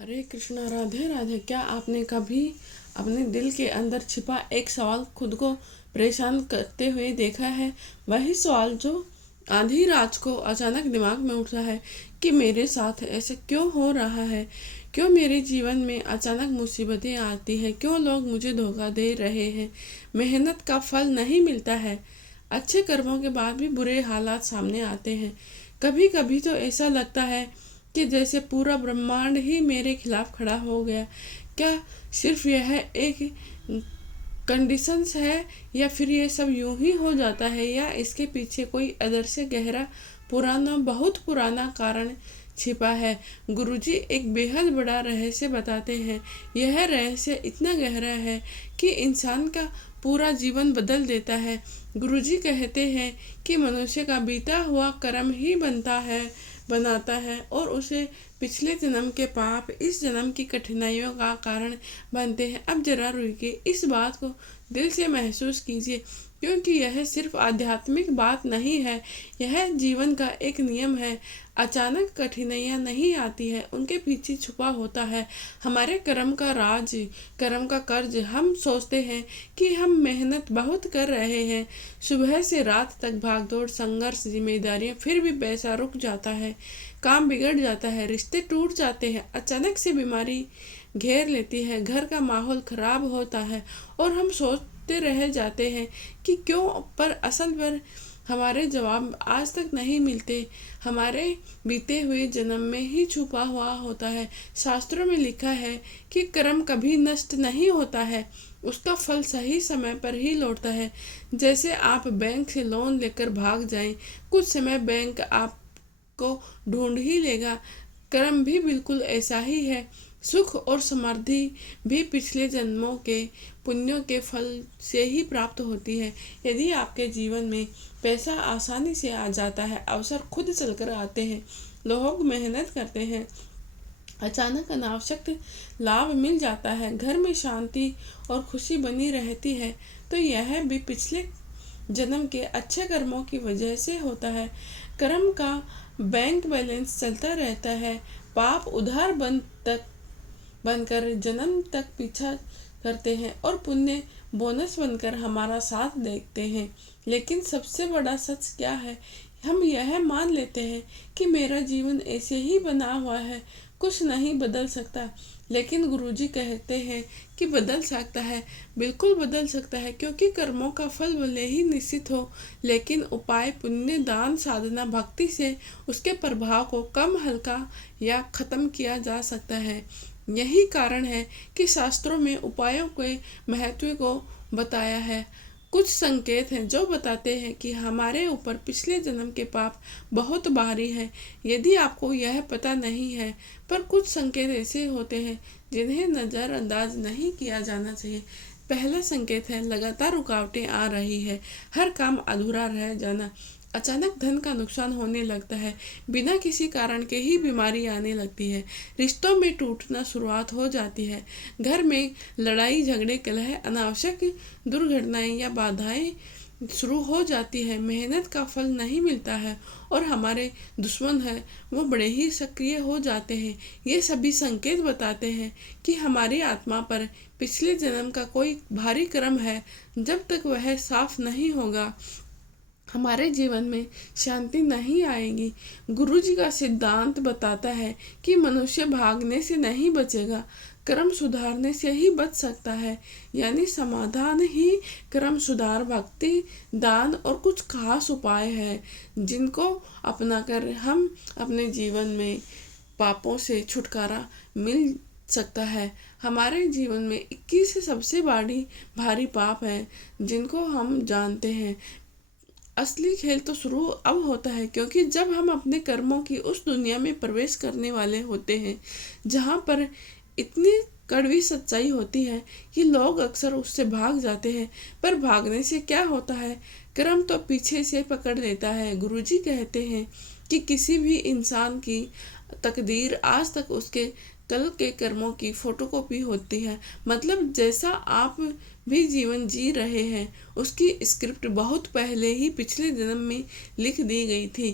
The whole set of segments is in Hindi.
हरे कृष्णा, राधे राधे। क्या आपने कभी अपने दिल के अंदर छिपा एक सवाल खुद को परेशान करते हुए देखा है? वही सवाल जो आधी रात को अचानक दिमाग में उठता है कि मेरे साथ ऐसे क्यों हो रहा है। क्यों मेरे जीवन में अचानक मुसीबतें आती हैं? क्यों लोग मुझे धोखा दे रहे हैं? मेहनत का फल नहीं मिलता है। अच्छे कर्मों के बाद भी बुरे हालात सामने आते हैं। कभी कभी तो ऐसा लगता है कि जैसे पूरा ब्रह्मांड ही मेरे खिलाफ खड़ा हो गया। क्या सिर्फ यह एक कंडीशंस है, या फिर ये सब यूं ही हो जाता है, या इसके पीछे कोई अदृश्य गहरा पुराना बहुत पुराना कारण छिपा है? गुरुजी एक बेहद बड़ा रहस्य बताते हैं। यह रहस्य इतना गहरा है कि इंसान का पूरा जीवन बदल देता है। गुरुजी कहते हैं कि मनुष्य का बीता हुआ कर्म ही बनाता है और उसे पिछले जन्म के पाप इस जन्म की कठिनाइयों का कारण बनते हैं। अब जरा रुकिए, इस बात को दिल से महसूस कीजिए, क्योंकि यह सिर्फ आध्यात्मिक बात नहीं है, यह जीवन का एक नियम है। अचानक कठिनाइयाँ नहीं आती है, उनके पीछे छुपा होता है हमारे कर्म का राज, कर्म का कर्ज। हम सोचते हैं कि हम मेहनत बहुत कर रहे हैं, सुबह से रात तक भागदौड़, संघर्ष, जिम्मेदारियां, फिर भी पैसा रुक जाता है, काम बिगड़ जाता है, रिश्ते टूट जाते हैं, अचानक से बीमारी घेर लेती है, घर का माहौल खराब होता है और हम सोचते रह जाते हैं कि क्यों, पर असल पर हमारे जवाब आज तक नहीं मिलते। हमारे बीते हुए जन्म में ही छुपा हुआ होता है। शास्त्रों में लिखा है कि कर्म कभी नष्ट नहीं होता है, उसका फल सही समय पर ही लौटता है। जैसे आप बैंक से लोन लेकर भाग जाएं, कुछ समय बैंक आपको ढूंढ ही लेगा। कर्म भी बिल्कुल ऐसा ही है। सुख और समृद्धि भी पिछले जन्मों के पुण्यों के फल से ही प्राप्त होती है। यदि आपके जीवन में पैसा आसानी से आ जाता है, अवसर खुद चलकर आते हैं, लोग मेहनत करते हैं, अचानक अनावश्यक लाभ मिल जाता है, घर में शांति और खुशी बनी रहती है, तो यह भी पिछले जन्म के अच्छे कर्मों की वजह से होता है। कर्म का बैंक बैलेंस चलता रहता है, पाप उधार बनकर जन्म तक पीछा करते हैं और पुण्य बोनस बनकर हमारा साथ देखते हैं। लेकिन सबसे बड़ा सच क्या है? हम यह मान लेते हैं कि मेरा जीवन ऐसे ही बना हुआ है, कुछ नहीं बदल सकता। लेकिन गुरुजी कहते हैं कि बदल सकता है, बिल्कुल बदल सकता है, क्योंकि कर्मों का फल भले ही निश्चित हो, लेकिन उपाय, पुण्य, दान, साधना, भक्ति से उसके प्रभाव को कम, हल्का या खत्म किया जा सकता है। यही कारण है कि शास्त्रों में उपायों के महत्व को बताया है। कुछ संकेत हैं जो बताते हैं कि हमारे ऊपर पिछले जन्म के पाप बहुत भारी है। यदि आपको यह पता नहीं है, पर कुछ संकेत ऐसे होते हैं जिन्हें नज़रअंदाज नहीं किया जाना चाहिए। पहला संकेत है, लगातार रुकावटें आ रही है, हर काम अधूरा रह जाना, अचानक धन का नुकसान होने लगता है, बिना किसी कारण के ही बीमारी आने लगती है, रिश्तों में टूटना शुरुआत हो जाती है, घर में लड़ाई झगड़े, कलह, अनावश्यक दुर्घटनाएं या बाधाएं शुरू हो जाती है, मेहनत का फल नहीं मिलता है और हमारे दुश्मन है वो बड़े ही सक्रिय हो जाते हैं। ये सभी संकेत बताते हैं कि हमारी आत्मा पर पिछले जन्म का कोई भारी कर्म है। जब तक वह साफ नहीं होगा, हमारे जीवन में शांति नहीं आएगी। गुरुजी का सिद्धांत बताता है कि मनुष्य भागने से नहीं बचेगा, कर्म सुधारने से ही बच सकता है। यानी समाधान ही कर्म सुधार, भक्ति, दान और कुछ खास उपाय है जिनको अपनाकर हम अपने जीवन में पापों से छुटकारा मिल सकता है। हमारे जीवन में 21 सबसे बड़ी भारी पाप है जिनको हम जानते हैं। असली खेल तो शुरू अब होता है, क्योंकि जब हम अपने कर्मों की उस दुनिया में प्रवेश करने वाले होते हैं जहाँ पर इतनी कड़वी सच्चाई होती है कि लोग अक्सर उससे भाग जाते हैं। पर भागने से क्या होता है? कर्म तो पीछे से पकड़ लेता है। गुरुजी कहते हैं कि किसी भी इंसान की तकदीर आज तक उसके कल के कर्मों की फोटोकॉपी होती है। मतलब जैसा आप भी जीवन जी रहे हैं, उसकी स्क्रिप्ट बहुत पहले ही पिछले जन्म में लिख दी गई थी।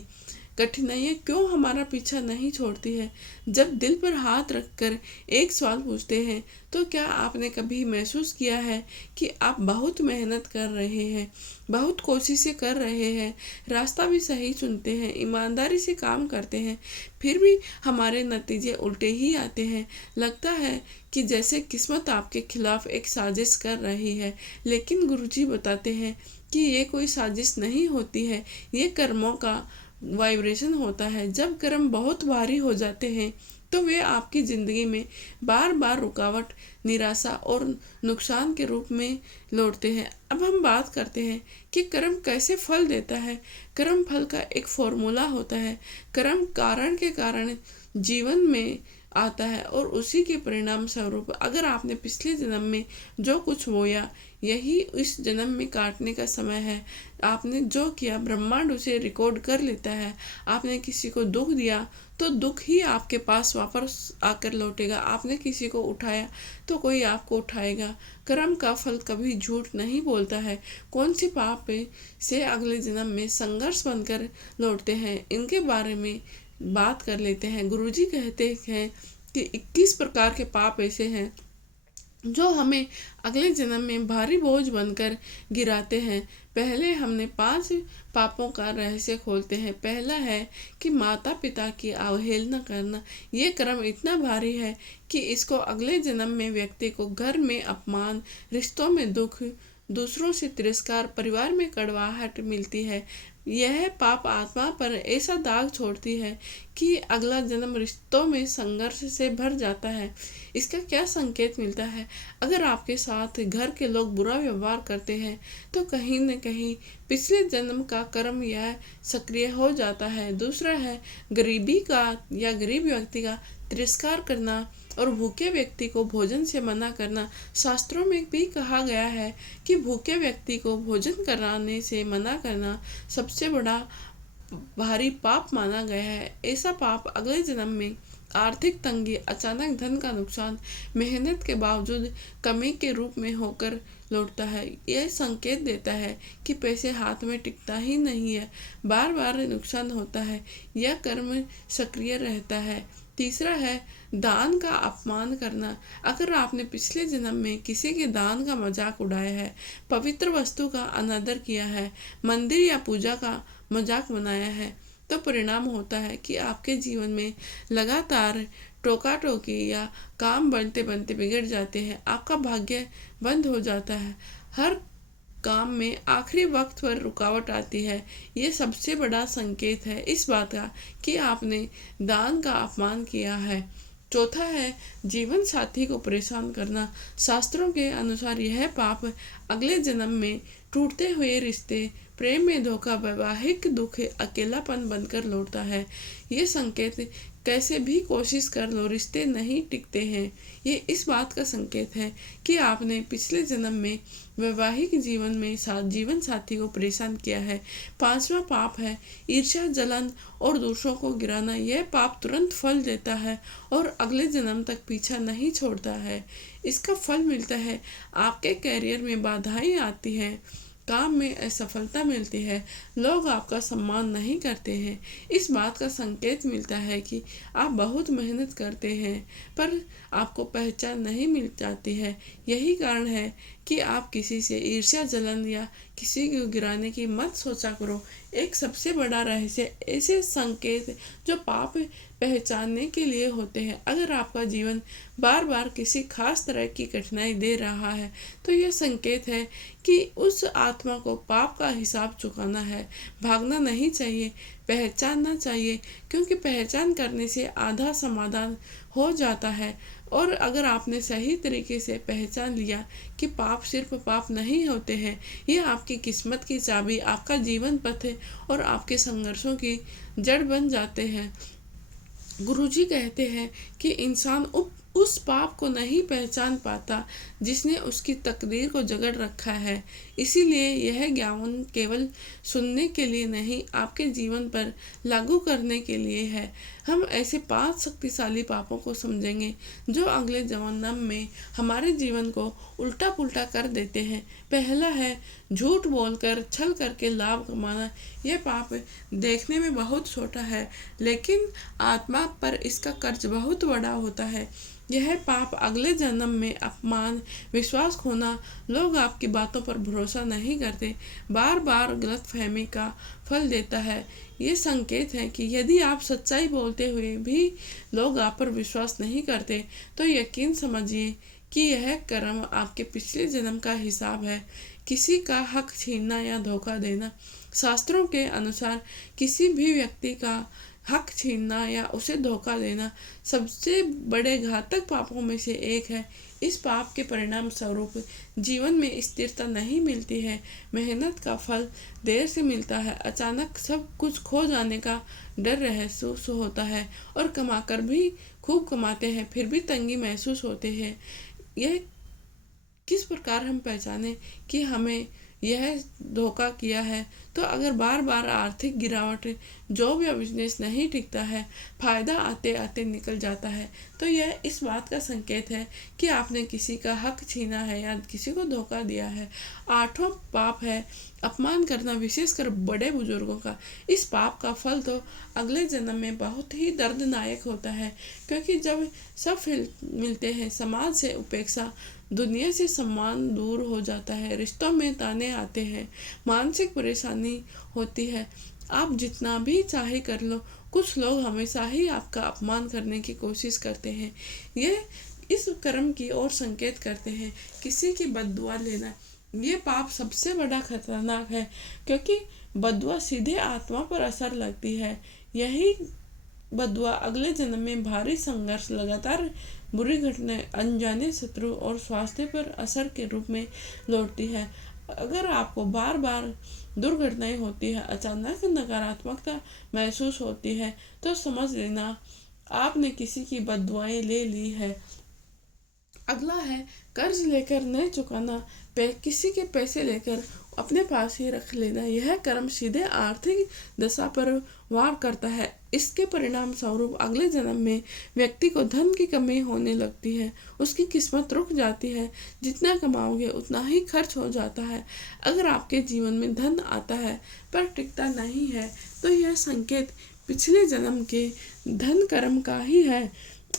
कठिनाइयाँ क्यों हमारा पीछा नहीं छोड़ती है? जब दिल पर हाथ रखकर एक सवाल पूछते हैं, तो क्या आपने कभी महसूस किया है कि आप बहुत मेहनत कर रहे हैं, बहुत कोशिशें कर रहे हैं, रास्ता भी सही चुनते हैं, ईमानदारी से काम करते हैं, फिर भी हमारे नतीजे उल्टे ही आते हैं? लगता है कि जैसे किस्मत आपके खिलाफ एक साजिश कर रही है। लेकिन गुरुजी बताते हैं कि ये कोई साजिश नहीं होती है, ये कर्मों का वाइब्रेशन होता है। जब कर्म बहुत भारी हो जाते हैं तो वे आपकी ज़िंदगी में बार बार रुकावट, निराशा और नुकसान के रूप में लौटते हैं। अब हम बात करते हैं कि कर्म कैसे फल देता है। कर्म फल का एक फॉर्मूला होता है। कर्म कारण के कारण जीवन में आता है और उसी के परिणाम स्वरूप अगर आपने पिछले जन्म में जो कुछ बोया, यही इस जन्म में काटने का समय है। आपने जो किया ब्रह्मांड उसे रिकॉर्ड कर लेता है। आपने किसी को दुख दिया तो दुख ही आपके पास वापस आकर लौटेगा। आपने किसी को उठाया तो कोई आपको उठाएगा। कर्म का फल कभी झूठ नहीं बोलता है। कौन सी पाप से अगले जन्म में संघर्ष बनकर लौटते हैं, इनके बारे में बात कर लेते हैं। गुरुजी कहते हैं कि 21 प्रकार के पाप ऐसे हैं जो हमें अगले जन्म में भारी बोझ बनकर गिराते हैं। पहले हमने 5 पापों का रहस्य खोलते हैं। पहला है कि माता पिता की अवहेलना करना। ये कर्म इतना भारी है कि इसको अगले जन्म में व्यक्ति को घर में अपमान, रिश्तों में दुख, दूसरों से तिरस्कार, परिवार में कड़वाहट मिलती है। यह पाप आत्मा पर ऐसा दाग छोड़ती है कि अगला जन्म रिश्तों में संघर्ष से भर जाता है। इसका क्या संकेत मिलता है? अगर आपके साथ घर के लोग बुरा व्यवहार करते हैं तो कहीं न कहीं पिछले जन्म का कर्म यह सक्रिय हो जाता है। दूसरा है गरीबी का या गरीब व्यक्ति का तिरस्कार करना और भूखे व्यक्ति को भोजन से मना करना। शास्त्रों में भी कहा गया है कि भूखे व्यक्ति को भोजन कराने से मना करना सबसे बड़ा भारी पाप माना गया है। ऐसा पाप अगले जन्म में आर्थिक तंगी, अचानक धन का नुकसान, मेहनत के बावजूद कमी के रूप में होकर लौटता है। यह संकेत देता है कि पैसे हाथ में टिकता ही नहीं है, बार बार नुकसान होता है। यह कर्म सक्रिय रहता है। तीसरा है दान का अपमान करना। अगर आपने पिछले जन्म में किसी के दान का मजाक उड़ाया है, पवित्र वस्तु का अनादर किया है, मंदिर या पूजा का मजाक बनाया है, तो परिणाम होता है कि आपके जीवन में लगातार टोका टोकी या काम बनते बनते बिगड़ जाते हैं। आपका भाग्य बंद हो जाता है। हर काम में आखिरी वक्त पर रुकावट आती है। ये सबसे बड़ा संकेत है इस बात का कि आपने दान का अपमान किया है। चौथा है जीवन साथी को परेशान करना। शास्त्रों के अनुसार यह पाप अगले जन्म में टूटते हुए रिश्ते, प्रेम में धोखा, वैवाहिक दुख, अकेलापन बनकर लौटता है। ये संकेत कैसे भी कोशिश कर लो रिश्ते नहीं टिकते हैं। ये इस बात का संकेत है कि आपने पिछले जन्म में वैवाहिक जीवन में जीवन साथी को परेशान किया है। 5वां पाप है ईर्ष्या, जलन और दूसरों को गिराना। यह पाप तुरंत फल देता है और अगले जन्म तक पीछा नहीं छोड़ता है। इसका फल मिलता है आपके करियर में बाधाएं आती हैं, काम में असफलता मिलती है, लोग आपका सम्मान नहीं करते हैं। इस बात का संकेत मिलता है कि आप बहुत मेहनत करते हैं पर आपको पहचान नहीं मिल जाती है। यही कारण है कि आप किसी से ईर्ष्या, जलन या किसी को गिराने की मत सोचा करो। एक सबसे बड़ा रहस्य ऐसे संकेत जो पाप पहचानने के लिए होते हैं। अगर आपका जीवन बार बार किसी खास तरह की कठिनाई दे रहा है तो यह संकेत है कि उस आत्मा को पाप का हिसाब चुकाना है। भागना नहीं चाहिए, पहचानना चाहिए, क्योंकि पहचान करने से आधा समाधान हो जाता है। और अगर आपने सही तरीके से पहचान लिया कि पाप सिर्फ पाप नहीं होते हैं, ये आपकी किस्मत की चाबी, आपका जीवन पथ और आपके संघर्षों की जड़ बन जाते हैं। गुरुजी कहते हैं कि इंसान उस पाप को नहीं पहचान पाता जिसने उसकी तकदीर को जकड़ रखा है। इसीलिए यह ज्ञान केवल सुनने के लिए नहीं, आपके जीवन पर लागू करने के लिए है। हम ऐसे 5 शक्तिशाली पापों को समझेंगे जो अगले जन्म में हमारे जीवन को उल्टा पुल्टा कर देते हैं। पहला है झूठ बोलकर छल करके लाभ कमाना। यह पाप देखने में बहुत छोटा है, लेकिन आत्मा पर इसका कर्ज बहुत बड़ा होता है। यह पाप अगले जन्म में अपमान, विश्वास खोना, लोग आपकी बातों पर भरोसा नहीं करते, बार बार गलतफहमी का फल देता है। ये संकेत है कि यदि आप सच्चाई बोलते हुए भी लोग आप पर विश्वास नहीं करते, तो यकीन समझिए कि यह कर्म आपके पिछले जन्म का हिसाब है। किसी का हक छीनना या धोखा देना। शास्त्रों के अनुसार किसी भी व्यक्ति का हक छीनना या उसे धोखा देना सबसे बड़े घातक पापों में से एक है। इस पाप के परिणाम स्वरूप जीवन में स्थिरता नहीं मिलती है, मेहनत का फल देर से मिलता है, अचानक सब कुछ खो जाने का डर महसूस होता है और कमाकर भी खूब कमाते हैं फिर भी तंगी महसूस होते हैं। यह किस प्रकार हम पहचाने कि हमें यह धोखा किया है? तो अगर बार बार आर्थिक गिरावट, जॉब या बिजनेस नहीं टिकता है, फायदा आते आते निकल जाता है, तो यह इस बात का संकेत है कि आपने किसी का हक छीना है या किसी को धोखा दिया है। 8वां पाप है अपमान करना, विशेषकर बड़े बुजुर्गों का। इस पाप का फल तो अगले जन्म में बहुत ही दर्दनायक होता है, क्योंकि जब सब मिलते हैं, समाज से उपेक्षा, दुनिया से सम्मान दूर हो जाता है, रिश्तों में ताने आते हैं, मानसिक परेशानी होती है। आप जितना भी चाहे कर लो, कुछ लोग हमेशा ही आपका अपमान करने की कोशिश करते हैं। ये इस कर्म की ओर संकेत करते हैं। किसी की बद्दुआ लेना, ये पाप सबसे बड़ा खतरनाक है, क्योंकि बद्दुआ सीधे आत्मा पर असर लगती है। यही बद्दुआ अगले जन्म में भारी संघर्ष, लगातार बुरी घटनाएं, अनजाने शत्रु और स्वास्थ्य पर असर के रूप में लौटती है। अगर आपको बार बार दुर्घटनाएं होती है, अचानक नकारात्मकता महसूस होती है, तो समझ लेना आपने किसी की बद्दुआएं ले ली है। अगला है कर्ज लेकर नहीं चुकाना, किसी के पैसे लेकर अपने पास ही रख लेना। यह कर्म सीधे आर्थिक दशा पर वार करता है। इसके परिणाम स्वरूप अगले जन्म में व्यक्ति को धन की कमी होने लगती है, उसकी किस्मत रुक जाती है, जितना कमाओगे उतना ही खर्च हो जाता है। अगर आपके जीवन में धन आता है पर टिकता नहीं है, तो यह संकेत पिछले जन्म के धन कर्म का ही है।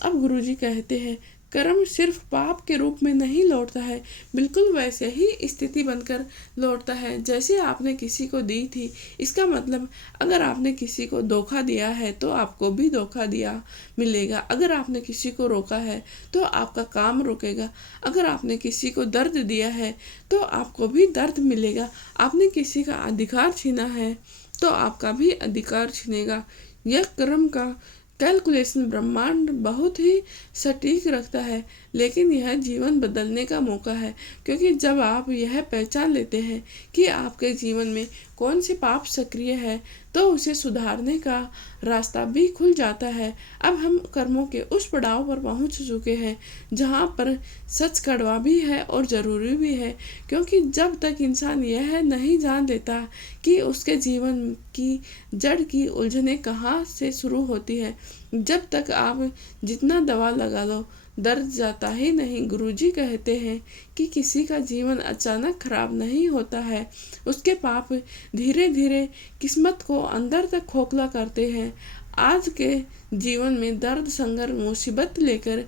अब गुरुजी कहते हैं, कर्म सिर्फ पाप के रूप में नहीं लौटता है, बिल्कुल वैसे ही स्थिति बनकर लौटता है जैसे आपने किसी को दी थी। इसका मतलब अगर आपने किसी को धोखा दिया है तो आपको भी धोखा दिया मिलेगा। अगर आपने किसी को रोका है तो आपका काम रुकेगा। अगर आपने किसी को दर्द दिया है तो आपको भी दर्द मिलेगा। आपने किसी का अधिकार छीना है तो आपका भी अधिकार छीनेगा। यह कर्म का कैलकुलेशन ब्रह्मांड बहुत ही सटीक रखता है, लेकिन यह जीवन बदलने का मौका है, क्योंकि जब आप यह पहचान लेते हैं कि आपके जीवन में कौन से पाप सक्रिय है, तो उसे सुधारने का रास्ता भी खुल जाता है। अब हम कर्मों के उस पड़ाव पर पहुंच चुके हैं जहां पर सच कड़वा भी है और ज़रूरी भी है, क्योंकि जब तक इंसान यह नहीं जान लेता कि उसके जीवन की जड़ की उलझनें कहाँ से शुरू होती है, जब तक आप जितना दवा लगा लो दर्द जाता ही नहीं। गुरुजी कहते हैं कि किसी का जीवन अचानक खराब नहीं होता है, उसके पाप धीरे धीरे किस्मत को अंदर तक खोखला करते हैं। आज के जीवन में दर्द, संघर्ष, मुसीबत लेकर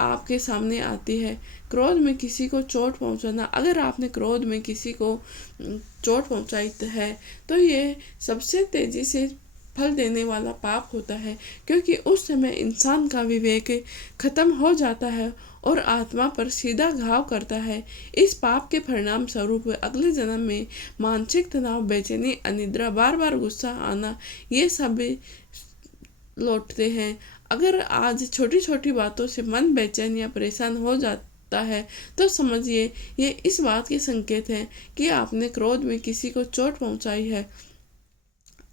आपके सामने आती है। क्रोध में किसी को चोट पहुंचाना, अगर आपने क्रोध में किसी को चोट पहुंचाई है तो ये सबसे तेजी से फल देने वाला पाप होता है, क्योंकि उस समय इंसान का विवेक खत्म हो जाता है और आत्मा पर सीधा घाव करता है। इस पाप के परिणाम स्वरूप अगले जन्म में मानसिक तनाव, बेचैनी, अनिद्रा, बार बार गुस्सा आना, ये सब लौटते हैं। अगर आज छोटी छोटी बातों से मन बेचैन या परेशान हो जाता है, तो समझिए ये इस बात के संकेत हैं कि आपने क्रोध में किसी को चोट पहुंचाई है।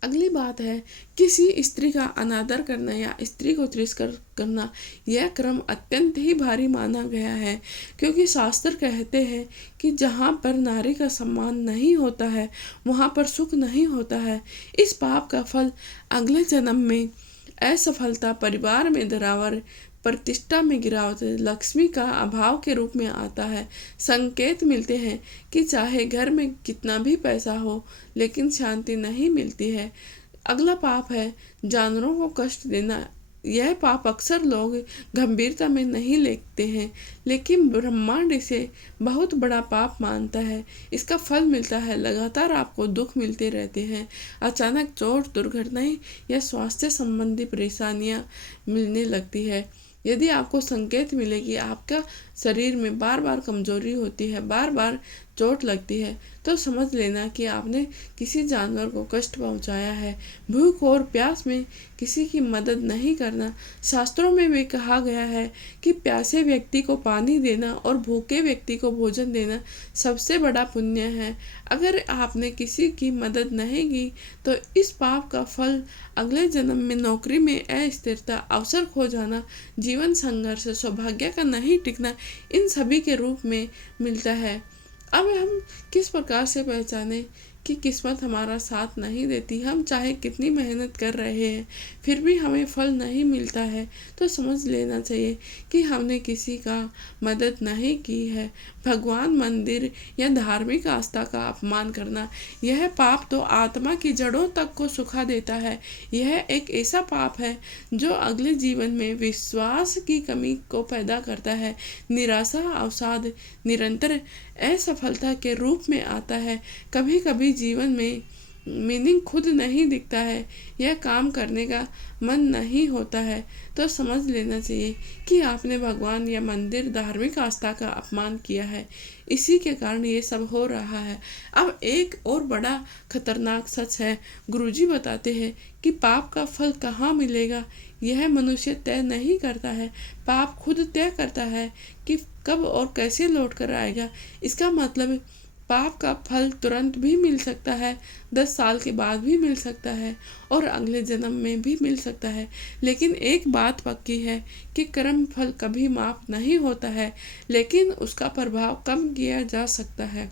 अगली बात है किसी स्त्री का अनादर करना या स्त्री को तिरस्कार करना। यह क्रम अत्यंत ही भारी माना गया है, क्योंकि शास्त्र कहते हैं कि जहाँ पर नारी का सम्मान नहीं होता है वहाँ पर सुख नहीं होता है। इस पाप का फल अगले जन्म में असफलता परिवार में दरार, प्रतिष्ठा में गिरावट, लक्ष्मी का अभाव के रूप में आता है। संकेत मिलते हैं कि चाहे घर में कितना भी पैसा हो, लेकिन शांति नहीं मिलती है। अगला पाप है जानवरों को कष्ट देना। यह पाप अक्सर लोग गंभीरता में नहीं लेते हैं, लेकिन ब्रह्मांड इसे बहुत बड़ा पाप मानता है। इसका फल मिलता है लगातार आपको दुख मिलते रहते हैं। अचानक चोट, दुर्घटनाएं या स्वास्थ्य संबंधी परेशानियां मिलने लगती है। यदि आपको संकेत मिले कि आपका शरीर में बार बार कमजोरी होती है, बार बार चोट लगती है, तो समझ लेना कि आपने किसी जानवर को कष्ट पहुंचाया है। भूख और प्यास में किसी की मदद नहीं करना। शास्त्रों में भी कहा गया है कि प्यासे व्यक्ति को पानी देना और भूखे व्यक्ति को भोजन देना सबसे बड़ा पुण्य है। अगर आपने किसी की मदद नहीं की तो इस पाप का फल अगले जन्म में नौकरी में अस्थिरता, अवसर खो जाना, जीवन संघर्ष, सौभाग्य का नहीं टिकना, इन सभी के रूप में मिलता है। अब हम किस प्रकार से पहचाने कि किस्मत हमारा साथ नहीं देती। हम चाहे कितनी मेहनत कर रहे हैं, फिर भी हमें फल नहीं मिलता है, तो समझ लेना चाहिए कि हमने किसी का मदद नहीं की है। भगवान, मंदिर या धार्मिक आस्था का अपमान करना, यह पाप तो आत्मा की जड़ों तक को सुखा देता है। यह एक ऐसा पाप है जो अगले जीवन में विश्वास की कमी को पैदा करता है। निराशा, अवसाद, निरंतर असफलता के रूप में आता है। कभी कभी जीवन में मीनिंग खुद नहीं दिखता है या काम करने का मन नहीं होता है, तो समझ लेना चाहिए कि आपने भगवान या मंदिर, धार्मिक आस्था का अपमान किया है। इसी के कारण ये सब हो रहा है। अब एक और बड़ा खतरनाक सच है। गुरुजी बताते हैं कि पाप का फल कहाँ मिलेगा, यह मनुष्य तय नहीं करता है। पाप खुद तय करता है कि कब और कैसे लौट कर आएगा। इसका मतलब पाप का फल तुरंत भी मिल सकता है, 10 साल के बाद भी मिल सकता है और अगले जन्म में भी मिल सकता है। लेकिन एक बात पक्की है कि कर्म फल कभी माफ नहीं होता है, लेकिन उसका प्रभाव कम किया जा सकता है।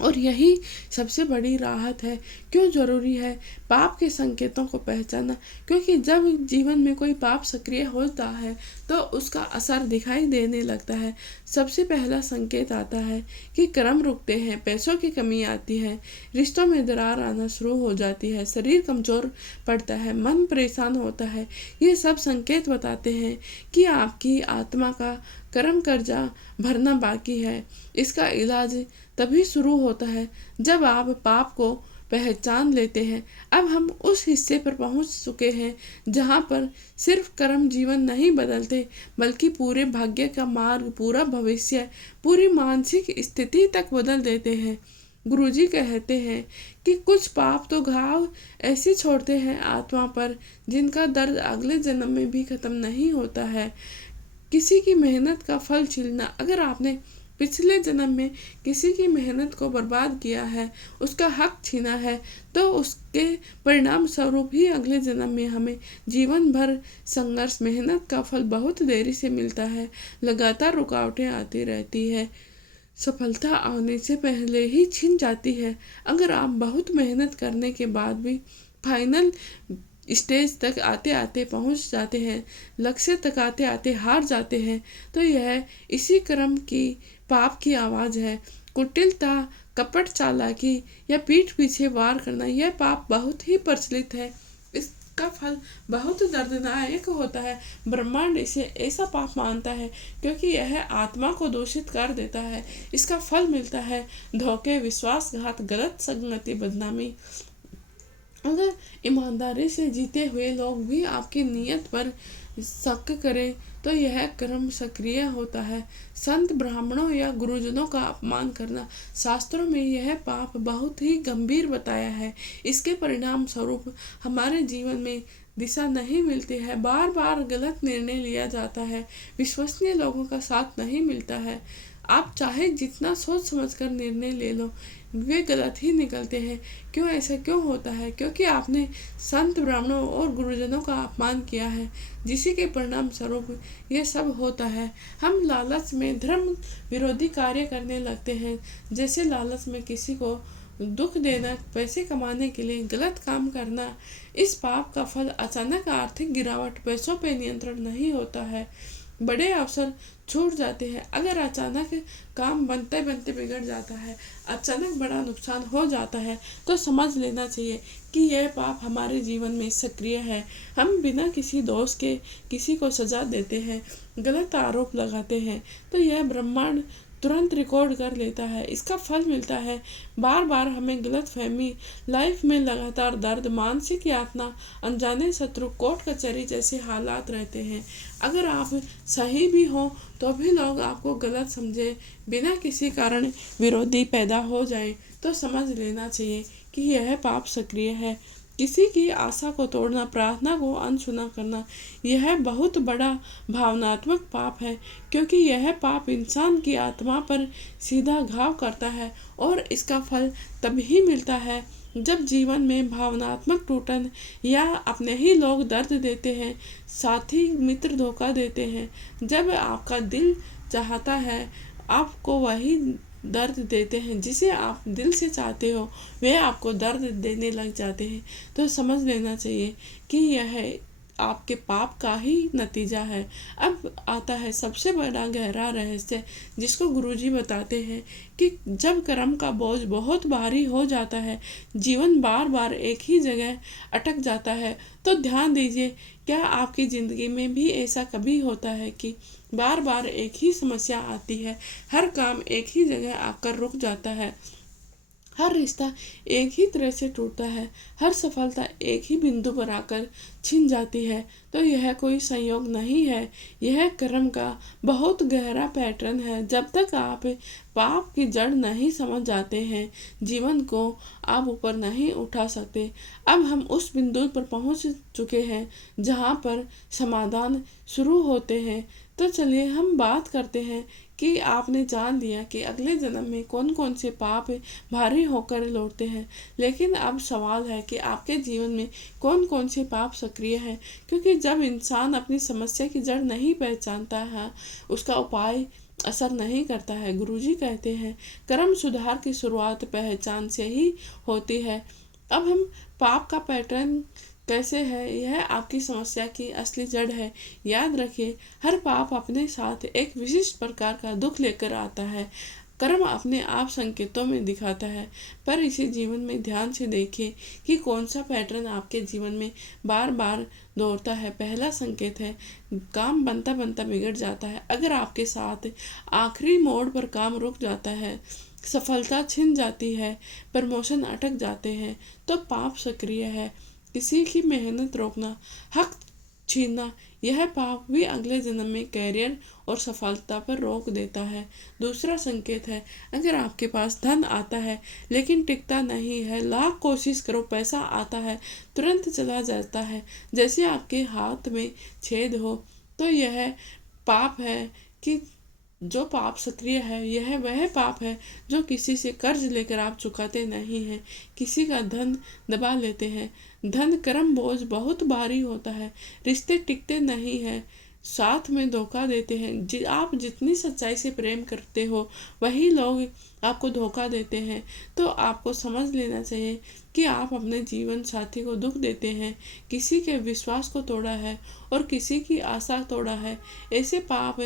और यही सबसे बड़ी राहत है। क्यों जरूरी है पाप के संकेतों को पहचानना? क्योंकि जब जीवन में कोई पाप सक्रिय होता है तो उसका असर दिखाई देने लगता है। सबसे पहला संकेत आता है कि कर्म रुकते हैं, पैसों की कमी आती है, रिश्तों में दरार आना शुरू हो जाती है, शरीर कमजोर पड़ता है, मन परेशान होता है। ये सब संकेत बताते हैं कि आपकी आत्मा का कर्म कर्जा भरना बाकी है। इसका इलाज तभी शुरू होता है जब आप पाप को पहचान लेते हैं। अब हम उस हिस्से पर पहुंच चुके हैं जहां पर सिर्फ कर्म जीवन नहीं बदलते, बल्कि पूरे भाग्य का मार्ग, पूरा भविष्य, पूरी मानसिक स्थिति तक बदल देते हैं। गुरुजी कहते हैं कि कुछ पाप तो घाव ऐसे छोड़ते हैं आत्मा पर जिनका दर्द अगले जन्म में भी खत्म नहीं होता है। किसी की मेहनत का फल छीनना। अगर आपने पिछले जन्म में किसी की मेहनत को बर्बाद किया है, उसका हक छीना है, तो उसके परिणाम स्वरूप ही अगले जन्म में हमें जीवन भर संघर्ष, मेहनत का फल बहुत देरी से मिलता है। लगातार रुकावटें आती रहती है, सफलता आने से पहले ही छिन जाती है। अगर आप बहुत मेहनत करने के बाद भी फाइनल स्टेज तक आते आते पहुंच जाते हैं, लक्ष्य तक आते आते हार जाते हैं, तो यह इसी कर्म की पाप की आवाज़ है। कुटिलता, कपट, चालाकी या पीठ पीछे वार करना, यह पाप बहुत ही प्रचलित है। इसका फल बहुत दर्दनाक होता है। ब्रह्मांड इसे ऐसा पाप मानता है क्योंकि यह आत्मा को दूषित कर देता है। इसका फल मिलता है धोखे, विश्वासघात, गलत संगति, बदनामी। अगर ईमानदारी से जीते हुए लोग भी आपकी नीयत पर शक करें तो यह कर्म सक्रिय होता है। संत, ब्राह्मणों या गुरुजनों का अपमान करना, शास्त्रों में यह पाप बहुत ही गंभीर बताया है। इसके परिणाम स्वरूप हमारे जीवन में दिशा नहीं मिलती है, बार बार गलत निर्णय लिया जाता है, विश्वसनीय लोगों का साथ नहीं मिलता है। आप चाहे जितना सोच समझकर निर्णय ले लो, वे गलत ही निकलते हैं। क्यों ऐसा क्यों होता है? क्योंकि आपने संत, ब्राह्मणों और गुरुजनों का अपमान किया है, जिसी के परिणाम स्वरूप ये सब होता है। हम लालच में धर्म विरोधी कार्य करने लगते हैं, जैसे लालच में किसी को दुख देना, पैसे कमाने के लिए गलत काम करना, इस पाप का फल अचानक आर्थिक गिरावट, पैसों पे नियंत्रण नहीं होता है, बड़े अवसर छूट जाते हैं। अगर अचानक काम बनते बनते बिगड़ जाता है, अचानक बड़ा नुकसान हो जाता है, तो समझ लेना चाहिए कि यह पाप हमारे जीवन में सक्रिय है। हम बिना किसी दोष के किसी को सजा देते हैं, गलत आरोप लगाते हैं, तो यह ब्रह्मांड तुरंत रिकॉर्ड कर लेता है। इसका फल मिलता है बार बार हमें गलत फहमी, लाइफ में लगातार दर्द, मानसिक यातना, अनजाने शत्रु, कोर्ट कचहरी जैसे हालात रहते हैं। अगर आप सही भी हो तो भी लोग आपको गलत समझे, बिना किसी कारण विरोधी पैदा हो जाए, तो समझ लेना चाहिए कि यह पाप सक्रिय है। किसी की आशा को तोड़ना, प्रार्थना को अनसुना करना, यह बहुत बड़ा भावनात्मक पाप है, क्योंकि यह पाप इंसान की आत्मा पर सीधा घाव करता है और इसका फल तभी मिलता है जब जीवन में भावनात्मक टूटन या अपने ही लोग दर्द देते हैं, साथी मित्र धोखा देते हैं। जब आपका दिल चाहता है आपको वही दर्द देते हैं जिसे आप दिल से चाहते हो, वे आपको दर्द देने लग जाते हैं, तो समझ लेना चाहिए कि यह आपके पाप का ही नतीजा है। अब आता है सबसे बड़ा गहरा रहस्य, जिसको गुरुजी बताते हैं कि जब कर्म का बोझ बहुत भारी हो जाता है, जीवन बार बार एक ही जगह अटक जाता है, तो ध्यान दीजिए, क्या आपकी ज़िंदगी में भी ऐसा कभी होता है कि बार बार एक ही समस्या आती है, हर काम एक ही जगह आकर रुक जाता है, हर रिश्ता एक ही तरह से टूटता है, हर सफलता एक ही बिंदु पर आकर छिन जाती है, तो यह कोई संयोग नहीं है, यह कर्म का बहुत गहरा पैटर्न है। जब तक आप पाप की जड़ नहीं समझ जाते हैं, जीवन को आप ऊपर नहीं उठा सकते। अब हम उस बिंदु पर पहुंच चुके हैं जहां पर समाधान शुरू होते हैं। तो चलिए हम बात करते हैं कि आपने जान लिया कि अगले जन्म में कौन कौन से पाप भारी होकर लौटते हैं, लेकिन अब सवाल है कि आपके जीवन में कौन कौन से पाप सक्रिय हैं, क्योंकि जब इंसान अपनी समस्या की जड़ नहीं पहचानता है, उसका उपाय असर नहीं करता है। गुरुजी कहते हैं कर्म सुधार की शुरुआत पहचान से ही होती है। अब हम पाप का पैटर्न कैसे है, यह आपकी समस्या की असली जड़ है। याद रखिए, हर पाप अपने साथ एक विशिष्ट प्रकार का दुख लेकर आता है। कर्म अपने आप संकेतों में दिखाता है, पर इसे जीवन में ध्यान से देखिए कि कौन सा पैटर्न आपके जीवन में बार बार दोहरता है। पहला संकेत है, काम बनता बनता बिगड़ जाता है। अगर आपके साथ आखिरी मोड़ पर काम रुक जाता है, सफलता छिन जाती है, प्रमोशन अटक जाते हैं, तो पाप सक्रिय है। किसी की मेहनत रोकना, हक छीनना, यह पाप भी अगले जन्म में कैरियर और सफलता पर रोक देता है। दूसरा संकेत है, अगर आपके पास धन आता है लेकिन टिकता नहीं है, लाख कोशिश करो, पैसा आता है तुरंत चला जाता है, जैसे आपके हाथ में छेद हो, तो यह पाप है। कि जो पाप सक्रिय है, यह वह पाप है जो किसी से कर्ज लेकर आप चुकाते नहीं हैं, किसी का धन दबा लेते हैं। धन कर्म बोझ बहुत भारी होता है, रिश्ते टिकते नहीं हैं, साथ में धोखा देते हैं। आप जितनी सच्चाई से प्रेम करते हो, वही लोग आपको धोखा देते हैं। तो आपको समझ लेना चाहिए कि आप अपने जीवन साथी को दुख देते हैं, किसी के विश्वास को तोड़ा है और किसी की आशा तोड़ा है। ऐसे पाप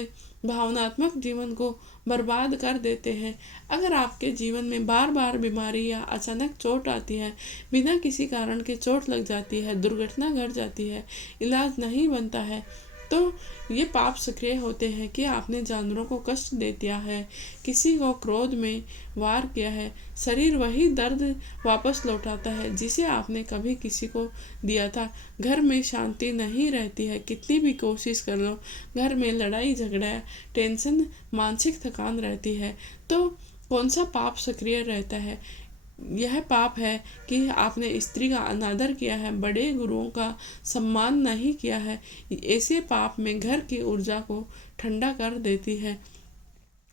भावनात्मक जीवन को बर्बाद कर देते हैं। अगर आपके जीवन में बार बार बीमारी या अचानक चोट आती है, बिना किसी कारण के चोट लग जाती है, दुर्घटना घट जाती है, इलाज नहीं बनता है, तो ये पाप सक्रिय होते हैं कि आपने जानवरों को कष्ट दे दिया है, किसी को क्रोध में वार किया है। शरीर वही दर्द वापस लौटाता है जिसे आपने कभी किसी को दिया था। घर में शांति नहीं रहती है, कितनी भी कोशिश कर लो, घर में लड़ाई झगड़ा, टेंशन, मानसिक थकान रहती है। तो कौन सा पाप सक्रिय रहता है? यह पाप है कि आपने स्त्री का अनादर किया है, बड़े गुरुओं का सम्मान नहीं किया है। ऐसे पाप में घर की ऊर्जा को ठंडा कर देती है।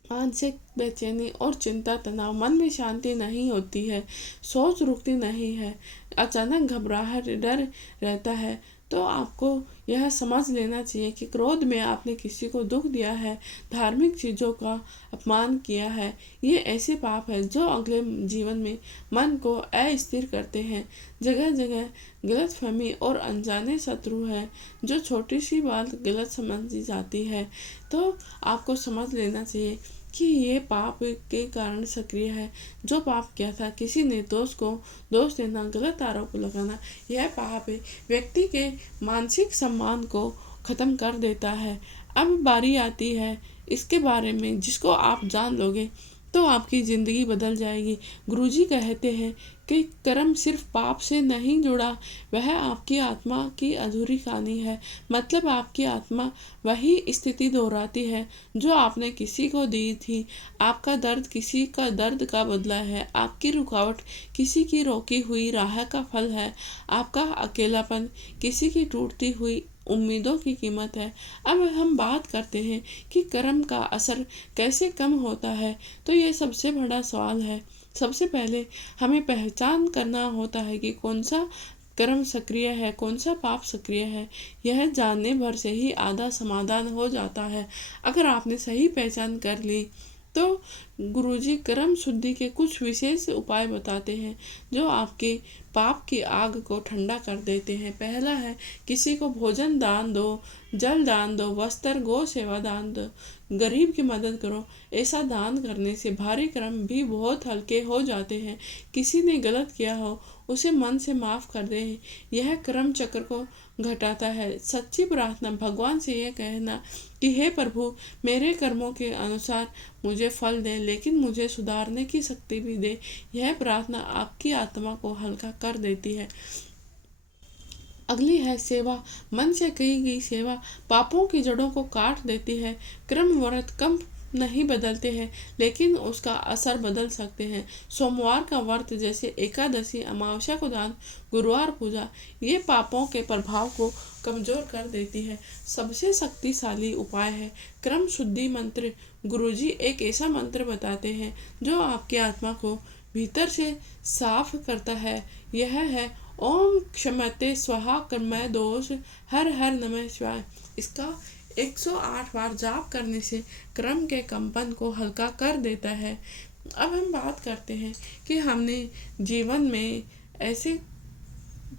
मानसिक बेचैनी और चिंता, तनाव, मन में शांति नहीं होती है, सोच रुकती नहीं है, अचानक घबराहट, डर रहता है, तो तो आपको यह समझ लेना चाहिए कि क्रोध में आपने किसी को दुख दिया है, धार्मिक चीज़ों का अपमान किया है, ये ऐसे पाप है जो अगले जीवन में मन को अस्थिर करते हैं। जगह जगह गलतफहमी और अनजाने शत्रु है, जो छोटी सी बात गलत समझी जाती है। तो आपको समझ लेना चाहिए कि ये पाप के कारण सक्रिय है। जो पाप किया था, किसी ने दोस्त को दोष देना, गलत आरोप लगाना, यह पाप व्यक्ति के मानसिक सम्मान को खत्म कर देता है। अब बारी आती है इसके बारे में, जिसको आप जान लोगे तो आपकी ज़िंदगी बदल जाएगी। गुरुजी कहते हैं कि कर्म सिर्फ पाप से नहीं जुड़ा, वह आपकी आत्मा की अधूरी कहानी है। मतलब आपकी आत्मा वही स्थिति दोहराती है जो आपने किसी को दी थी। आपका दर्द किसी का दर्द का बदला है, आपकी रुकावट किसी की रोकी हुई राह का फल है, आपका अकेलापन किसी की टूटती हुई उम्मीदों की कीमत है। अब हम बात करते हैं कि कर्म का असर कैसे कम होता है। तो ये सबसे बड़ा सवाल है। सबसे पहले हमें पहचान करना होता है कि कौन सा कर्म सक्रिय है, कौन सा पाप सक्रिय है। यह जानने भर से ही आधा समाधान हो जाता है। अगर आपने सही पहचान कर ली तो गुरुजी कर्म शुद्धि के कुछ विशेष उपाय बताते हैं जो आपके पाप की आग को ठंडा कर देते हैं। पहला है, किसी को भोजन दान दो, जल दान दो, वस्त्र गौ सेवा दान दो, गरीब की मदद करो। ऐसा दान करने से भारी कर्म भी बहुत हल्के हो जाते हैं। किसी ने गलत किया हो उसे मन से माफ कर दे, यह कर्म चक्र को घटाता है। सच्ची प्रार्थना भगवान से यह कहना कि हे प्रभु, मेरे कर्मों के अनुसार मुझे फल दे, लेकिन मुझे सुधारने की शक्ति भी दे। यह प्रार्थना आपकी आत्मा को हल्का कर देती है। अगली है सेवा। मन से की गई सेवा पापों की जड़ों को काट देती है। कर्म व्रत कम नहीं बदलते हैं, लेकिन उसका असर बदल सकते हैं। सोमवार का व्रत जैसे एकादशी, अमावस्या को दान, गुरुवार पूजा, ये पापों के प्रभाव को कमजोर कर देती है। सबसे शक्तिशाली उपाय है कर्म शुद्धि मंत्र। गुरुजी एक ऐसा मंत्र बताते हैं जो आपकी आत्मा को भीतर से साफ करता है। यह है ओम क्षमते स्वाहा कर्मय दोष हर हर नमः शिवाय। इसका 108 बार जाप करने से कर्म के कंपन को हल्का कर देता है। अब हम बात करते हैं कि हमने जीवन में ऐसे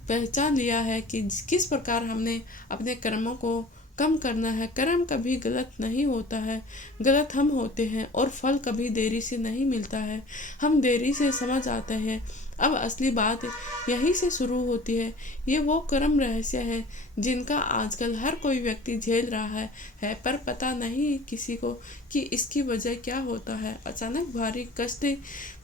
पहचान लिया है कि किस प्रकार हमने अपने कर्मों को कम करना है। कर्म कभी गलत नहीं होता है, गलत हम होते हैं, और फल कभी देरी से नहीं मिलता है। हम देरी से समझ आते हैं। अब असली बात यहीं से शुरू होती है। ये वो कर्म रहस्य है जिनका आजकल हर कोई व्यक्ति झेल रहा है, पर पता नहीं किसी को कि इसकी वजह क्या होता है। अचानक भारी कष्ट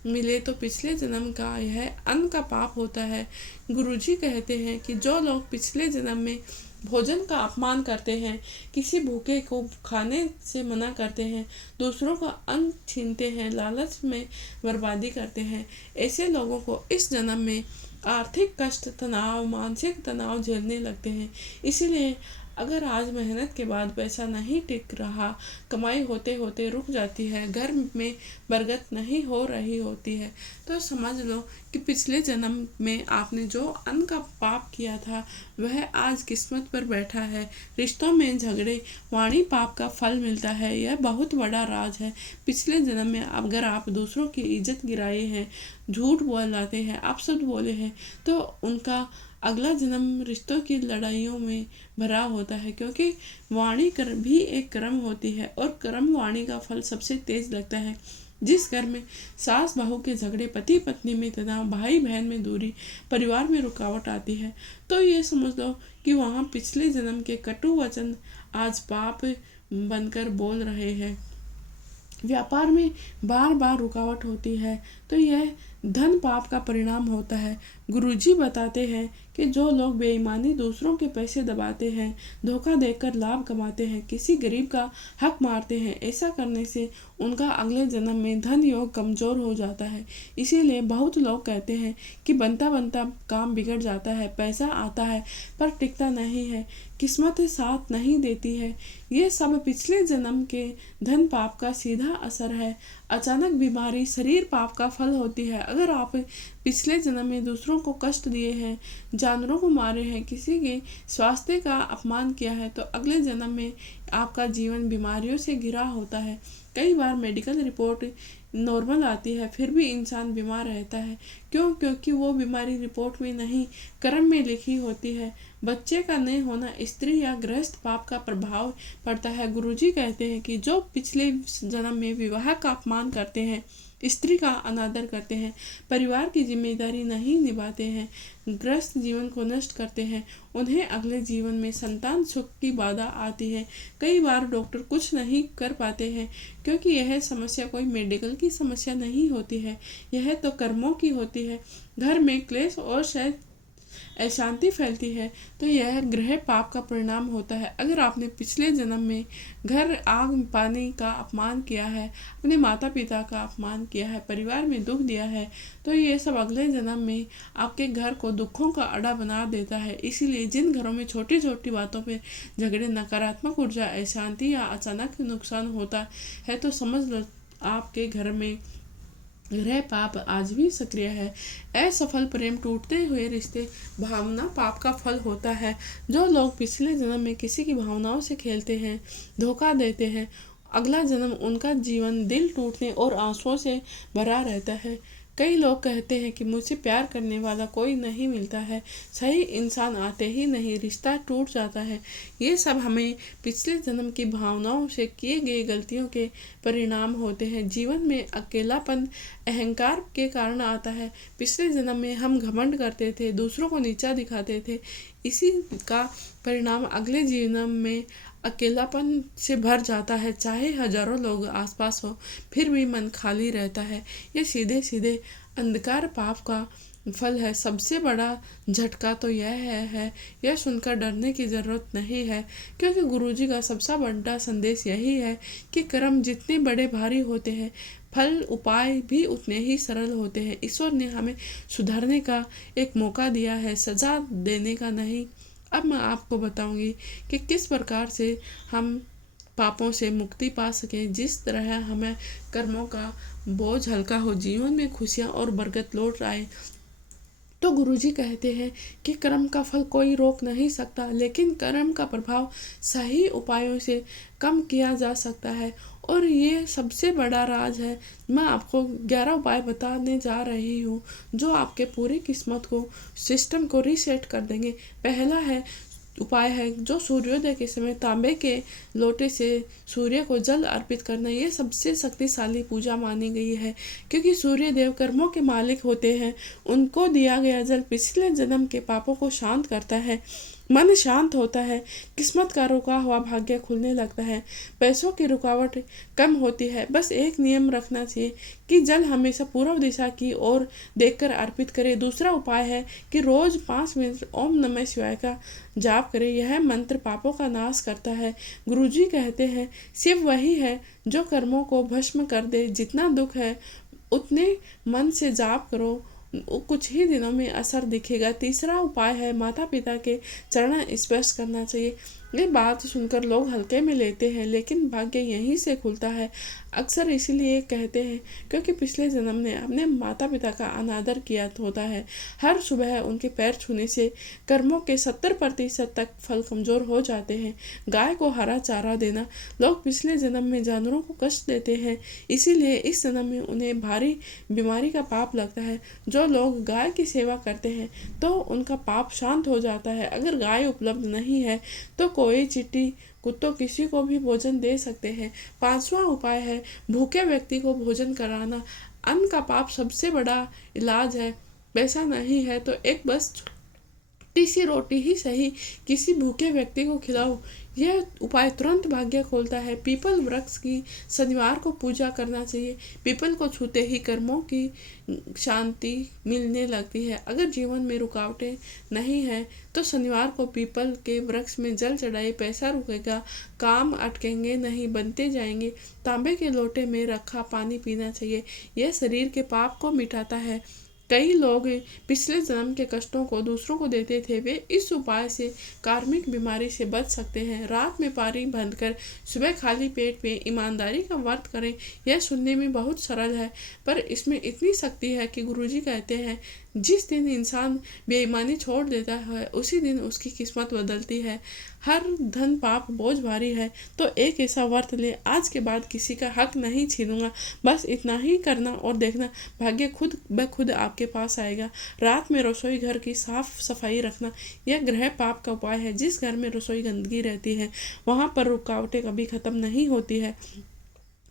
मिले तो पिछले जन्म का यह अन्न का पाप होता है। गुरुजी कहते हैं कि जो लोग पिछले जन्म में भोजन का अपमान करते हैं, किसी भूखे को खाने से मना करते हैं, दूसरों का अन्न छीनते हैं, लालच में बर्बादी करते हैं, ऐसे लोगों को इस जन्म में आर्थिक कष्ट, तनाव, मानसिक तनाव झेलने लगते हैं। इसीलिए अगर आज मेहनत के बाद पैसा नहीं टिक रहा, कमाई होते होते रुक जाती है, घर में बरकत नहीं हो रही होती है, तो समझ लो कि पिछले जन्म में आपने जो अन्न का पाप किया था वह आज किस्मत पर बैठा है। रिश्तों में झगड़े, वाणी पाप का फल मिलता है। यह बहुत बड़ा राज है। पिछले जन्म में अगर आप दूसरों की इज्जत गिराए हैं, झूठ बोलाते हैं, अपशब्द बोले हैं, तो उनका अगला जन्म रिश्तों की लड़ाइयों में भरा होता है, क्योंकि वाणी कर्म भी एक कर्म होती है और कर्म वाणी का फल सबसे तेज लगता है। जिस घर में सास बहू के झगड़े, पति पत्नी में तनाव, भाई बहन में दूरी, परिवार में रुकावट आती है, तो ये समझ लो कि वहाँ पिछले जन्म के कटु वचन आज पाप बनकर बोल रहे हैं। व्यापार में बार बार रुकावट होती है तो यह धन पाप का परिणाम होता है। गुरुजी बताते हैं कि जो लोग बेईमानी दूसरों के पैसे दबाते हैं, धोखा देकर लाभ कमाते हैं, किसी गरीब का हक मारते हैं, ऐसा करने से उनका अगले जन्म में धन योग कमजोर हो जाता है। इसीलिए बहुत लोग कहते हैं कि बनता बनता काम बिगड़ जाता है, पैसा आता है पर टिकता नहीं है, किस्मत साथ नहीं देती है। ये सब पिछले जन्म के धन पाप का सीधा असर है। अचानक बीमारी शरीर पाप का फल होती है। अगर आप पिछले जन्म में दूसरों को कष्ट दिए हैं, जानवरों को मारे हैं, किसी के स्वास्थ्य का अपमान किया है, तो अगले जन्म में आपका जीवन बीमारियों से घिरा होता है। कई बार मेडिकल रिपोर्ट नॉर्मल आती है, फिर भी इंसान बीमार रहता है। क्यों? क्योंकि वो बीमारी रिपोर्ट में नहीं, कर्म में लिखी होती है। बच्चे का नहीं होना स्त्री या गृहस्थ पाप का प्रभाव पड़ता है। गुरुजी कहते हैं कि जो पिछले जन्म में विवाह का अपमान करते हैं, स्त्री का अनादर करते हैं, परिवार की जिम्मेदारी नहीं निभाते हैं, ग्रस्त जीवन को नष्ट करते हैं, उन्हें अगले जीवन में संतान सुख की बाधा आती है। कई बार डॉक्टर कुछ नहीं कर पाते हैं, क्योंकि यह समस्या कोई मेडिकल की समस्या नहीं होती है, यह तो कर्मों की होती है। घर में क्लेश और शायद अशांति फैलती है, तो यह गृह पाप का परिणाम होता है। अगर आपने पिछले जन्म में घर, आग, पानी का अपमान किया है, अपने माता पिता का अपमान किया है, परिवार में दुख दिया है, तो ये सब अगले जन्म में आपके घर को दुखों का अड्डा बना देता है। इसीलिए जिन घरों में छोटी छोटी बातों पर झगड़े, नकारात्मक ऊर्जा, अशांति या अचानक नुकसान होता है, तो समझ लो आपके घर में गृह पाप आज भी सक्रिय है। असफल प्रेम, टूटते हुए रिश्ते, भावना पाप का फल होता है। जो लोग पिछले जन्म में किसी की भावनाओं से खेलते हैं, धोखा देते हैं, अगला जन्म उनका जीवन दिल टूटने और आंसुओं से भरा रहता है। कई लोग कहते हैं कि मुझसे प्यार करने वाला कोई नहीं मिलता है, सही इंसान आते ही नहीं, रिश्ता टूट जाता है। ये सब हमें पिछले जन्म की भावनाओं से किए गए गलतियों के परिणाम होते हैं। जीवन में अकेलापन अहंकार के कारण आता है। पिछले जन्म में हम घमंड करते थे, दूसरों को नीचा दिखाते थे, इसी का परिणाम अगले जन्म में अकेलापन से भर जाता है। चाहे हजारों लोग आसपास हो, फिर भी मन खाली रहता है। ये सीधे सीधे अंधकार पाप का फल है। सबसे बड़ा झटका तो यह है, यह सुनकर डरने की जरूरत नहीं है, क्योंकि गुरुजी का सबसे बड़ा संदेश यही है कि कर्म जितने बड़े भारी होते हैं, फल उपाय भी उतने ही सरल होते हैं। ईश्वर ने हमें सुधारने का एक मौका दिया है, सजा देने का नहीं। अब मैं आपको बताऊंगी कि किस प्रकार से हम पापों से मुक्ति पा सकें, जिस तरह हमें कर्मों का बोझ हल्का हो, जीवन में खुशियाँ और बरकत लौट आए। तो गुरुजी कहते हैं कि कर्म का फल कोई रोक नहीं सकता, लेकिन कर्म का प्रभाव सही उपायों से कम किया जा सकता है। और ये सबसे बड़ा राज है। मैं आपको 11 उपाय बताने जा रही हूँ, जो आपके पूरी किस्मत को, सिस्टम को रीसेट कर देंगे। पहला उपाय है जो सूर्योदय के समय तांबे के लोटे से सूर्य को जल अर्पित करना। ये सबसे शक्तिशाली पूजा मानी गई है, क्योंकि सूर्य देव कर्मों के मालिक होते हैं। उनको दिया गया जल पिछले जन्म के पापों को शांत करता है, मन शांत होता है, किस्मत का रुका हुआ भाग्य खुलने लगता है, पैसों की रुकावट कम होती है। बस एक नियम रखना चाहिए कि जल हमेशा पूर्व दिशा की ओर देखकर अर्पित करें। दूसरा उपाय है कि रोज 5 मिनट ओम नमः शिवाय का जाप करें। यह मंत्र पापों का नाश करता है। गुरुजी कहते हैं, शिव वही है जो कर्मों को भस्म कर दे। जितना दुख है उतने मन से जाप करो, कुछ ही दिनों में असर दिखेगा। तीसरा उपाय है माता पिता के चरण स्पर्श करना चाहिए। ये बात सुनकर लोग हल्के में लेते हैं, लेकिन भाग्य यहीं से खुलता है। अक्सर इसीलिए कहते हैं क्योंकि पिछले जन्म ने अपने माता पिता का अनादर किया होता है। हर सुबह उनके पैर छूने से कर्मों के 70% तक फल कमजोर हो जाते हैं। गाय को हरा चारा देना। लोग पिछले जन्म में जानवरों को कष्ट देते हैं, इसीलिए इस जन्म में उन्हें भारी बीमारी का पाप लगता है। जो लोग गाय की सेवा करते हैं तो उनका पाप शांत हो जाता है। अगर गाय उपलब्ध नहीं है तो कोई चिट्टी कुत्तों किसी को भी भोजन दे सकते हैं। 5वां उपाय है भूखे व्यक्ति को भोजन कराना। अन्न का पाप सबसे बड़ा इलाज है। पैसा नहीं है तो एक बस छोटी सी रोटी ही सही किसी भूखे व्यक्ति को खिलाओ। यह उपाय तुरंत भाग्य खोलता है। पीपल वृक्ष की शनिवार को पूजा करना चाहिए। पीपल को छूते ही कर्मों की शांति मिलने लगती है। अगर जीवन में रुकावटें नहीं है तो शनिवार को पीपल के वृक्ष में जल चढ़ाए। पैसा रुकेगा, काम अटकेंगे नहीं, बनते जाएंगे। तांबे के लोटे में रखा पानी पीना चाहिए। यह शरीर के पाप को मिटाता है। कई लोग पिछले जन्म के कष्टों को दूसरों को देते थे, वे इस उपाय से कार्मिक बीमारी से बच सकते हैं। रात में पानी बंद कर सुबह खाली पेट पे ईमानदारी का व्रत करें। यह सुनने में बहुत सरल है, पर इसमें इतनी शक्ति है कि गुरुजी कहते हैं, जिस दिन इंसान बेईमानी छोड़ देता है उसी दिन उसकी किस्मत बदलती है। हर धन पाप बोझ भारी है, तो एक ऐसा व्रत ले, आज के बाद किसी का हक नहीं छीनूंगा। बस इतना ही करना और देखना, भाग्य खुद ब खुद आपके पास आएगा। रात में रसोई घर की साफ सफाई रखना, यह ग्रह पाप का उपाय है। जिस घर में रसोई गंदगी रहती है वहाँ पर रुकावटें कभी खत्म नहीं होती है।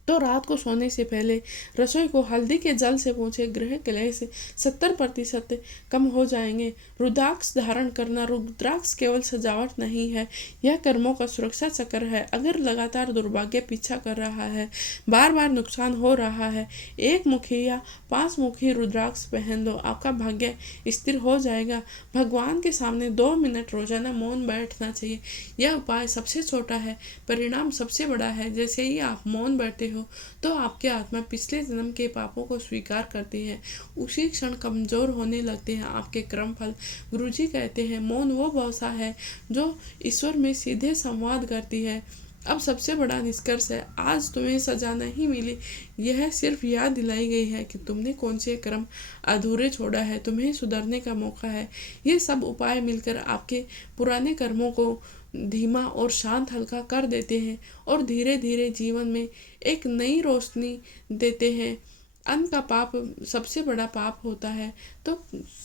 तो रात को सोने से पहले रसोई को हल्दी के जल से पोंछे, ग्रह कलह से 70% कम हो जाएंगे। रुद्राक्ष धारण करना, रुद्राक्ष केवल सजावट नहीं है, यह कर्मों का सुरक्षा चक्र है। अगर लगातार दुर्भाग्य पीछा कर रहा है, बार बार नुकसान हो रहा है, एक मुखी या 5 मुखी रुद्राक्ष पहन लो, आपका भाग्य स्थिर हो जाएगा। भगवान के सामने 2 मिनट रोजाना मौन बैठना चाहिए। यह उपाय सबसे छोटा है, परिणाम सबसे बड़ा है। जैसे ही आप मौन बैठते हो तो आपकी आत्मा पिछले जन्म के पापों को स्वीकार करती है, उसी क्षण कमजोर होने लगते हैं आपके कर्म फल। गुरुजी कहते हैं, मौन वो भाषा है जो ईश्वर में सीधे संवाद करती है। अब सबसे बड़ा निष्कर्ष है, आज तुम्हें सजा नहीं मिली, यह सिर्फ याद दिलाई गई है कि तुमने कौन से कर्म अधूरे छोड़ा है, तुम्हें सुधरने का मौका है। ये सब उपाय मिलकर आपके पुराने कर्मों को धीमा और शांत हल्का कर देते हैं और धीरे धीरे जीवन में एक नई रोशनी देते हैं। अन्न का पाप सबसे बड़ा पाप होता है, तो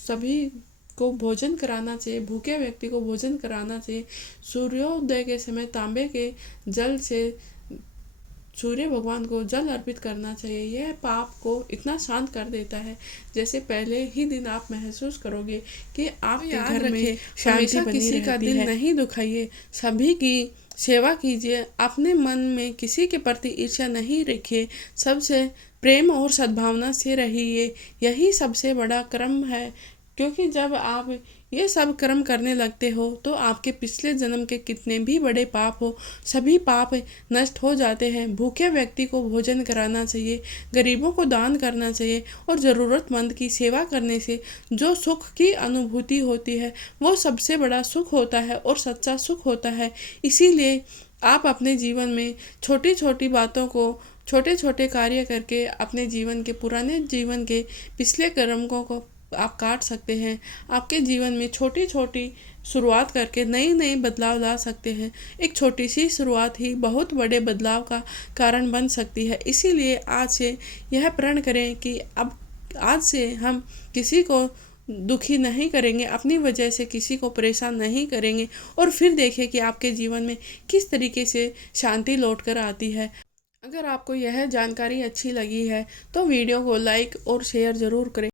सभी को भोजन कराना चाहिए, भूखे व्यक्ति को भोजन कराना चाहिए। सूर्योदय के समय तांबे के जल से सूर्य भगवान को जल अर्पित करना चाहिए। यह पाप को इतना शांत कर देता है, जैसे पहले ही दिन आप महसूस करोगे कि आपके घर में शांति बनी किसी का दिल नहीं दुखाइए, सभी की सेवा कीजिए, अपने मन में किसी के प्रति ईर्ष्या नहीं रखिए, सबसे प्रेम और सद्भावना से रहिए। यही सबसे बड़ा कर्म है, क्योंकि जब आप ये सब कर्म करने लगते हो तो आपके पिछले जन्म के कितने भी बड़े पाप हो, सभी पाप नष्ट हो जाते हैं। भूखे व्यक्ति को भोजन कराना चाहिए, गरीबों को दान करना चाहिए और ज़रूरतमंद की सेवा करने से जो सुख की अनुभूति होती है वो सबसे बड़ा सुख होता है और सच्चा सुख होता है। इसीलिए आप अपने जीवन में छोटी छोटी बातों को, छोटे छोटे कार्य करके अपने जीवन के, पुराने जीवन के पिछले कर्मों को आप काट सकते हैं। आपके जीवन में छोटी छोटी शुरुआत करके नई नई बदलाव ला सकते हैं। एक छोटी सी शुरुआत ही बहुत बड़े बदलाव का कारण बन सकती है। इसीलिए आज से यह प्रण करें कि अब आज से हम किसी को दुखी नहीं करेंगे, अपनी वजह से किसी को परेशान नहीं करेंगे, और फिर देखें कि आपके जीवन में किस तरीके से शांति लौट कर आती है। अगर आपको यह जानकारी अच्छी लगी है तो वीडियो को लाइक और शेयर ज़रूर करें।